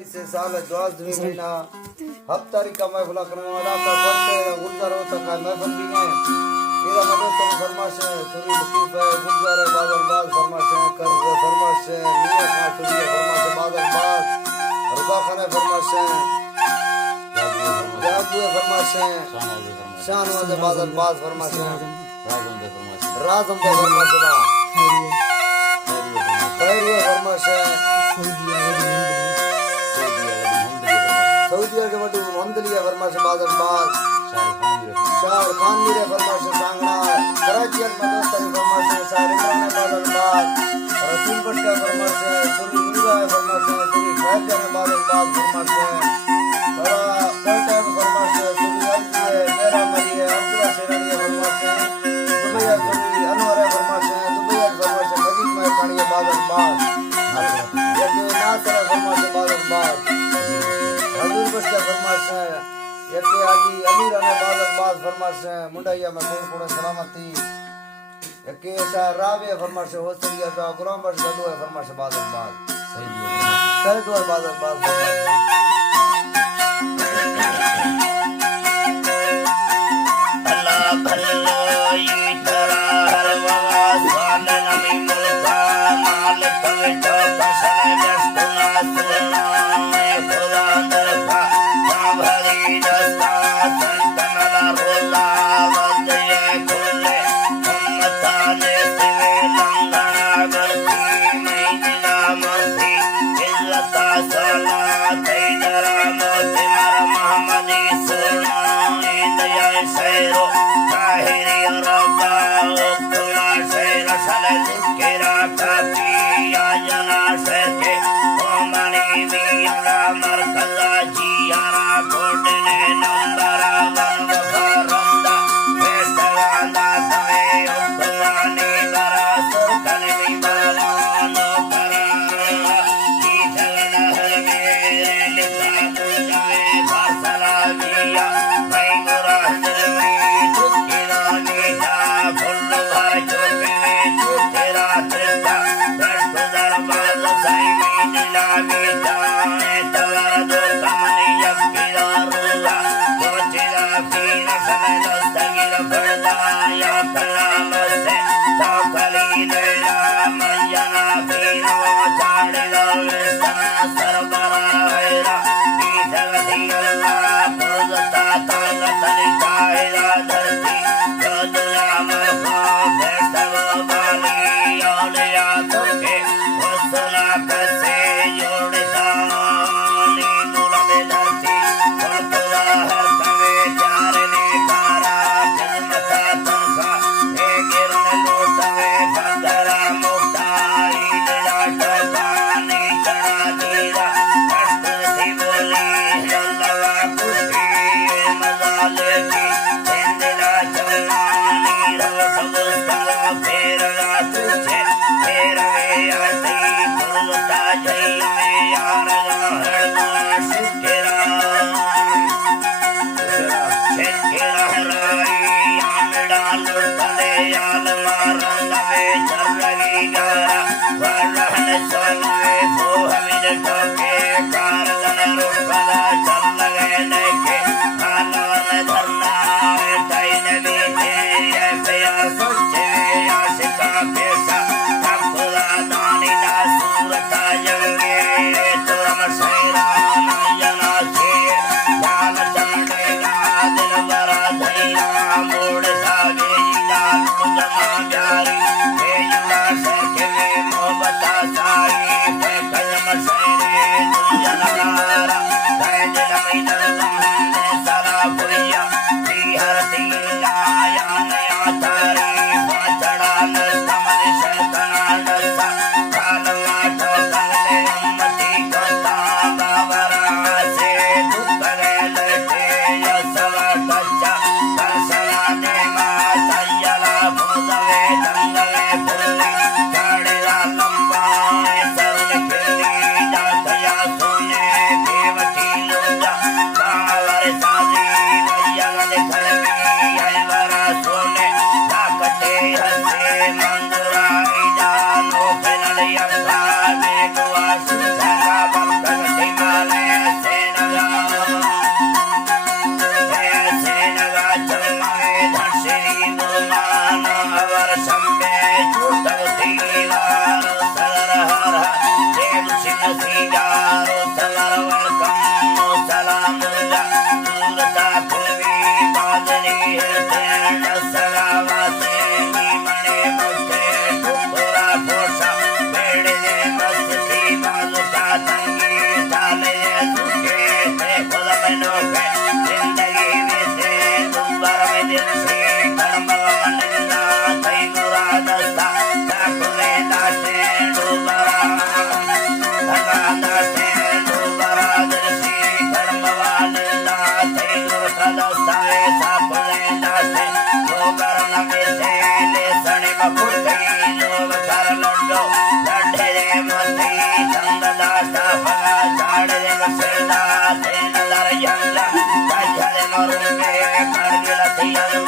इसे साल द्वास दुई महीना हफ्तारी का महफिल करने वाला का करते गुलजार होता का महफिल भी है मेरा मदद तो फरमाश है सुरी लतीफ है गुलजार है बादल बाज फरमाश है कर फरमाश है मियां का सुरी फरमाश है बादल बाज रुबा खान फरमाश है जादू फरमाश है शान वाजे बादल बाज फरमाश है राजम दे फरमाश है खैर फरमाश है सऊदी के वडू मोहम्मदलिया फरमाश बादल बाज शाह खान मीरे फरमाश सांगना कराची मदरसा फरमाश शाह इमरान बादल बाज रसूल भट्ट का फरमाश सुरी नूरा फरमाश सुरी खैर का बादल बाज फरमाश बड़ा कोटा फरमाश सुरी अली मेरा मरी अब्दुल्ला शेरानी फरमाश दुबई सुरी अनवर फरमाश दुबई फरमाश मजीद में पानी बादल बाज ये नासर फरमाश बादल बाज हजूर बस का फरमाश है यके आजी अमीर ने बादल बाज फरमाश है मुंडैया में कोण कोण सलामती यके ऐसा रावे फरमाश होसरिया का गुलाम बस गदो है फरमाश बादल बाज सही दो बादल बाज अल्लाह भल्लो ये तरा हर वास वान नमी मुल्का माल कवे तो कसन जस्तुना सुना खुदा दरफा भरी दस्ता संतनला रोला वजय खुले उम्मता ने सिवे लंगना बरती मैना मसी इल्लता सला तैदरा मोती मर मोहम्मदी सुना इंदया शैरो ताहिरी रब्बा उक्तुला शैर सल जिक्रा काफिया जना शैके ओमनी मियाला मरकजा जियारा कोटने नंबरा वन वफारंदा फेस्तवांदा तवे उक्तुलानी करा सुरकन मिबालानो करा कीतल नहर मेरे लिखा तुझाए फासला मिया भैंगुरा दिलवी चुकिरा नीता फुल्ल भर चुके चुकेरा त्रिका दर्द दरबार साई में नीला मीता तवर दो कमनी यकीरा रुला सोचिरा फीन समय दस्तगिर फरदा या कलाम से ताकली लेला मयना फीनो चाड़ला विस्तना सरबरा हैरा बीधर दियल्ला पुरजता तागतली काहिरा धरती गदला मरखा भेटव बाली औलिया तुके वसना कसे योड़ता नींदुल में धरती वरतुला हर कवे चारने कारा जन्मता तनका हे गिरन लूटवे बंदरा मुक्ता ईदरा टकानी करा दीरा कष्ट थी बोली जल्लवा कुशी मजाले की जिंदला चलानी रवट गुस्ता फेरला तुझे फेरवे आती फुलता जई में यार हरना शिकेरा शिकेरा हराई आमड़ा लुटले याल मारंगवे चरगी गारा वरहन चलवे भोहमिन टोके कारगन रुपला चलगे लेके आनवन धरना तैन बीते ये प्यार सच्चे आशिका पेशा कपुला दानी दा सूरता जगे तुरम सैरा नयना छे लाल चंडेला दिल बरा धैया मोड़ सागे लाल मुजमा प्यारी हे युवा सके मोहब्बता साई पे कलम सैरे दुनिया तैन नमी दरगम सारा पुरिया हर दिला या नया तारी बाचड़ा नस्तमन शैताना नस्ता कालवा ठोकले उम्मती कोता बाबरा से दुखरे लटे यसवा कच्चा दर्शना दे मातयला भोदवे दंगले फुल्ली चढ़ला लंबा सरुन खिल्ली जातया सोने देवती लुजा ಸೇನಾ ಸೇನದರ ಯಂಗ ಕಜ್ಜಲೆ ಮರುವೆ ಕರ್ಗಿಲ ತಿಯಲು